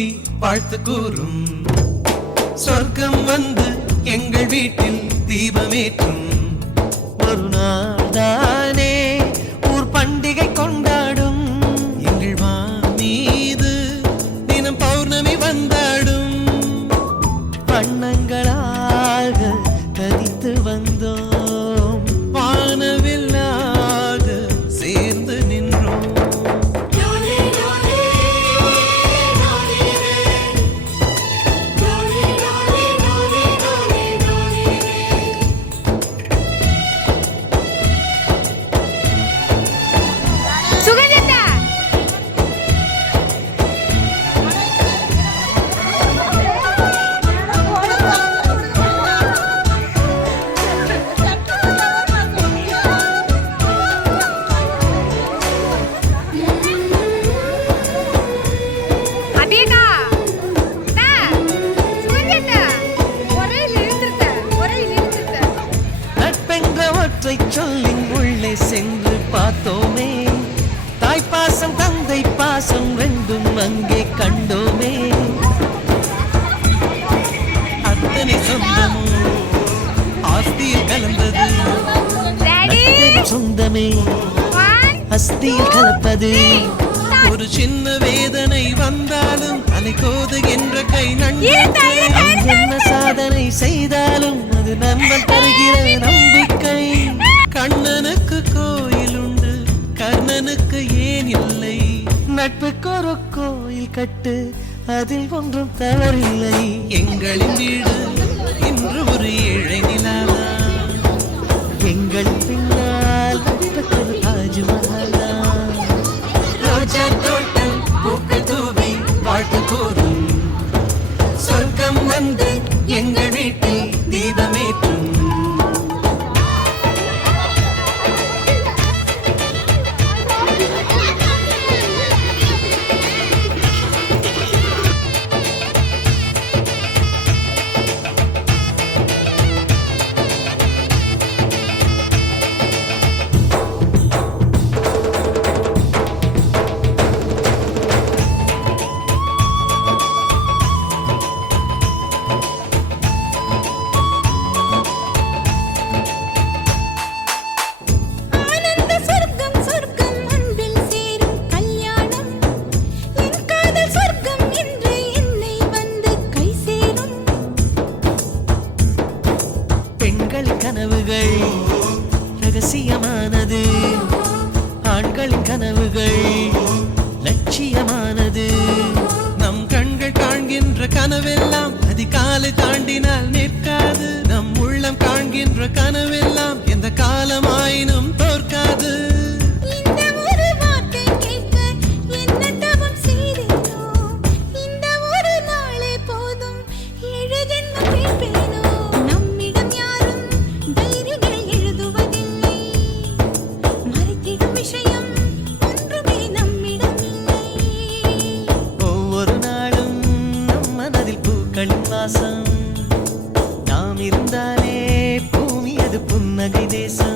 தூவி வாழ்த்து கூறும். சொர்க்கம் வந்து எங்கள் வீட்டில் தீபமேற்றும். ஒரு நாள் தானே ஊர் பண்டிகை கொண்டாடும். எங்கள் மீது தினம் பௌர்ணமி வந்தாடும். வண்ணங்களாக தரித்து வந்தோம், வானவில்லாக சேர்ந்து நின்றோம். சொல்லி உள்ளே சென்று பார்த்தோமே, தாய்ப்பாசம் தந்தை பாசம் ரெண்டும் அங்கே கண்டோமே. அத்தனை சொந்தமும் ஆஸ்தியில் கலந்தது, சொந்தமே அஸ்தியில் கலப்பது. ஒரு சின்ன வேதனை வந்தாலும் அலை கோதுகின்ற கை நண்பன். என்ன சாதனை செய்தாலும் அது நண்பன் தருகிற நம்பிக்கை. கண்ணனுக்கு கோயில் உண்டு, கர்ணனுக்கு ஏன் இல்லை? நட்புக்கு ஒரு கோயில் கட்டு, அதில் ஒன்றும் தவறில்லை. எங்களின் வீடு இன்று ஒரு ஏழை நிலாவா, எங்கள் பின்னால் நட்புக்கு தாஜ்மஹாலா. ரோஜா தோட்டம் பூக்கள் தூவி வாழ்த்து கூறும். சொர்க்கம் வந்து எங்கள் வீட்டில் தீபமேற்றும். கனவுகள் ரகசியமானது, ஆண்களின் கனவுகள் லட்சியமானது. நம் கண்கள் காண்கின்ற கனவெல்லாம் அதிகாலை தாண்டினால் நிற்காது. நம் உள்ளம் காண்கின்ற கனவெல்லாம் எந்த காலமாயினும் தோற்காது. வாசம் நாம் இருந்தாலே பூமி அது புன்னகை தேசம்.